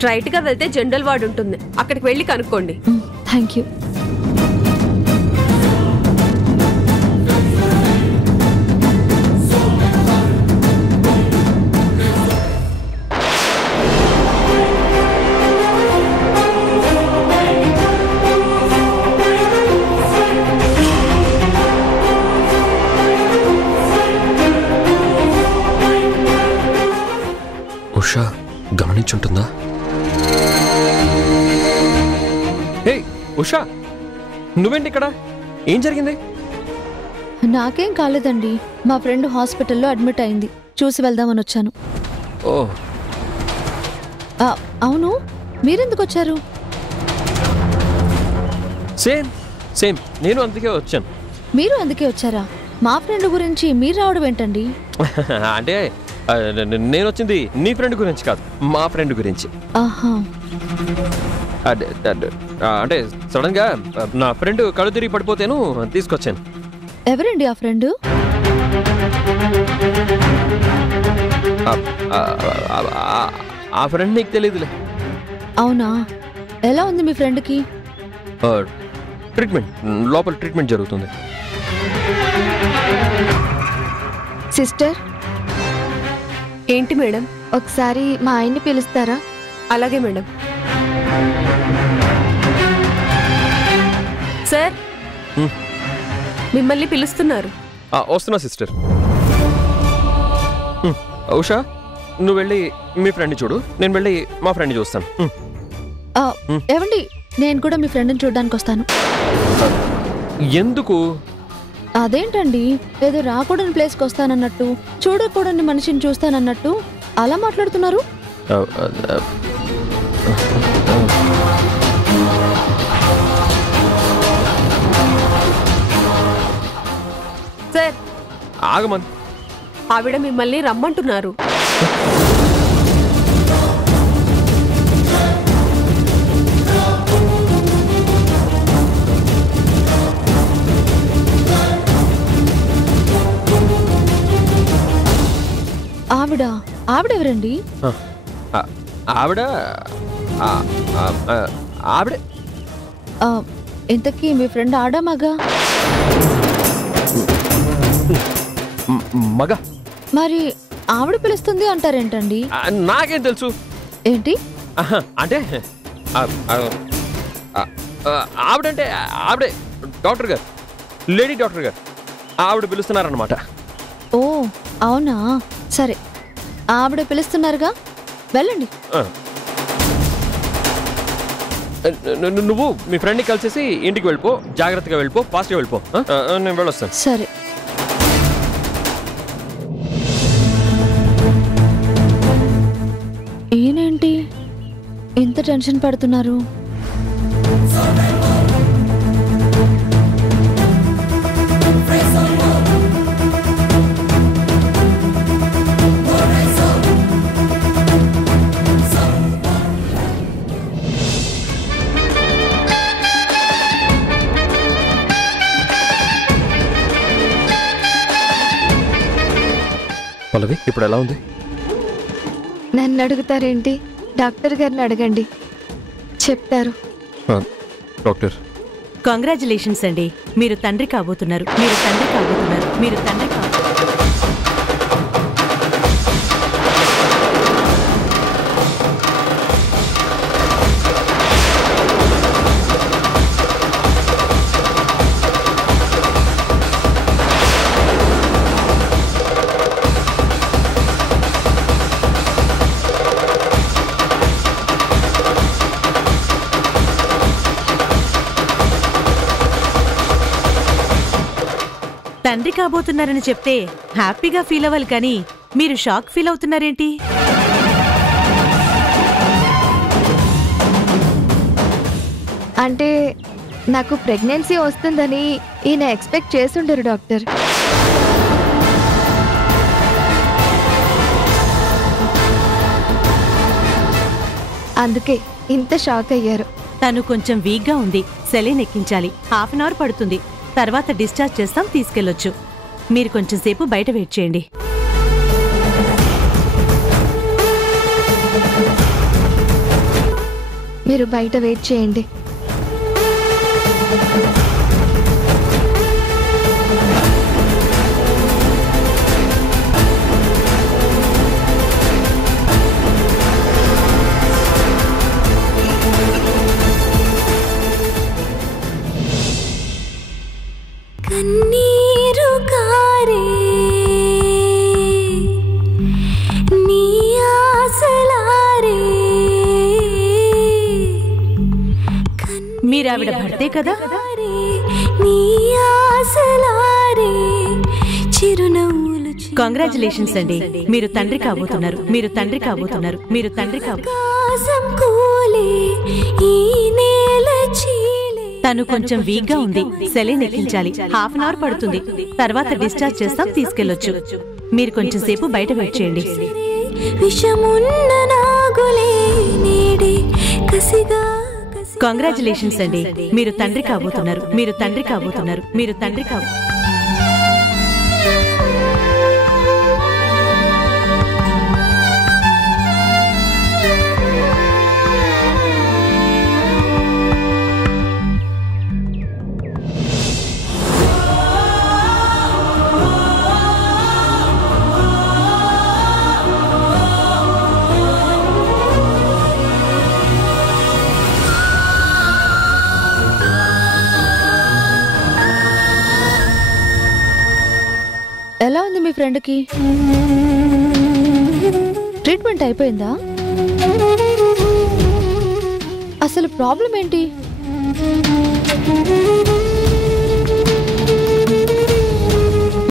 Straight గా వెళ్తే general ward ఉంటుంది, అక్కడికి వెళ్ళి కనుక్కోండి. Thank you. ఉషా గమనించుంటుందా? హే ఉషా, నువ్వేంటి ఇక్కడ? ఏం జరిగింది? నాకేం కాలేదండి, మా ఫ్రెండ్ హాస్పిటల్లో అడ్మిట్ అయింది, చూసి వెళ్దామని వచ్చాను. ఓ అవును, మీరెందుకు వచ్చారు? సేమ్ సేమ్, నేను అందుకే వచ్చాను. మీరు అందుకే వచ్చారా? మా ఫ్రెండ్ గురించి మీరు రావడం ఏంటండి? అంటే నేను వచ్చింది నీ ఫ్రెండ్ గురించి కాదు, మా ఫ్రెండ్ గురించి. ఆహా. అంటే సడన్ గా నా ఫ్రెండ్ కళ్ళు తిరిగి పడిపోతేను తీసుకొచ్చాను. ఎవరండి ఆ ఫ్రెండ్? ఆ ఫ్రెండ్ నీకు తెలియదులే. అవునా, ఎలా ఉంది మీ ఫ్రెండ్కి? ట్రీట్మెంట్, లోపల ట్రీట్మెంట్ జరుగుతుంది. సిస్టర్, ఏంటి మేడం? ఒకసారి మా ఆయన్ని పిలుస్తారా? అలాగే మేడం. సార్, మిమ్మల్ని పిలుస్తున్నారు. వస్తున్నా సిస్టర్. ఉషా, నువ్వు వెళ్ళి మీ ఫ్రెండ్ని చూడు, నేను వెళ్ళి మా ఫ్రెండ్ని చూస్తాను. ఏవండి, నేను కూడా మీ ఫ్రెండ్ని చూడడానికి వస్తాను. ఎందుకు? అదేంటండి, ఏదో రాకూడని ప్లేస్కి వస్తానన్నట్టు, చూడకూడని మనిషిని చూస్తానన్నట్టు అలా మాట్లాడుతున్నారు. సార్, ఆగమన్, ఆవిడ మిమ్మల్ని రమ్మంటున్నారు. ఆవిడెవరండి? ఆవిడ ఆవిడ ఇంతకీ మీ ఫ్రెండ్ ఆడా మగా? మగ. మరి ఆవిడ పిలుస్తుంది అంటారేంటండి? నాకేం తెలుసు. ఏంటి అంటే ఆవిడంటే ఆవిడే, డాక్టర్ గారు, లేడీ డాక్టర్ గారు, ఆవిడ పిలుస్తున్నారన్నమాట. ఓ అవునా, సరే, ఆవిడ పిలుస్తున్నారుగా, వెళ్ళండి. నువ్వు మీ ఫ్రెండ్ని కలిసేసి ఇంటికి వెళ్ళిపో, జాగ్రత్తగా వెళ్ళిపో, ఫాస్ట్గా వెళ్ళిపో. నేను వెళ్ళొస్తాను. సరే. ఈయనేంటి ఇంత టెన్షన్ పడుతున్నారు? పల్లవి, ఇప్పుడు ఎలా ఉంది? నన్ను అడుగుతారేంటి? డాక్టర్ గారిని అడగండి, చెప్తారు. డాక్టర్, కంగ్రాచులేషన్స్ అండి, మీరు తండ్రి కాబోతున్నారు, మీరు తండ్రి కాబోతున్నారు, మీరు తండ్రి కాబోతున్నారు. తండ్రి కాబోతున్నారని చెప్తే హ్యాపీగా ఫీల్ అవ్వాలి, కానీ మీరు షాక్ ఫీల్ అవుతున్నారేంటి? అంటే నాకు ప్రెగ్నెన్సీ వస్తుందని ఈయన ఎక్స్పెక్ట్ చేసుండరు డాక్టర్. అందుకే ఇంత షాక్ అయ్యారు. తను కొంచెం వీక్గా ఉంది, సెలైన్ ఎక్కించాలి, హాఫ్ అన్ అవర్ పడుతుంది, తర్వాత డిశ్చార్జ్ చేస్తాం, తీసుకెళ్లొచ్చు. మీరు కొంచెం సేపు బయట వెయిట్ చేయండి. మీరు బయట వెయిట్ చేయండి. కన్నీరు కారే నీ ఆశలారే. మీరావిడ భర్తే కదా? నీ ఆశలారే చిరునవ్వులు. కంగ్రాచులేషన్స్ అండి, మీరు తండ్రి కాబోతున్నారు. మీరు తండ్రి కాబోతున్నారు. మీరు తండ్రి ఆకాశం కూలే ఈ నేల చీలే. తను కొంచెం వీక్ గా ఉంది, సెలైన్ ఎక్కించాలి. హాఫ్ అన్ అవర్ పడుతుంది. తర్వాత డిశ్చార్జ్ చేస్తాం, తీసుకెళ్లొచ్చు. మీరు కొంచెం సేపు బయట వెయిట్ చేయండి. విషమున్న నాగులే నేడే కసిగా. కంగ్రాచులేషన్స్ అండి, మీరు తండ్రి కాబోతున్నారు. మీరు తండ్రి కాబోతున్నారు. మీరు తండ్రి ఎలా ఉంది మీ ఫ్రెండ్కి? ట్రీట్మెంట్ అయిపోయిందా? అసలు ప్రాబ్లం ఏంటి?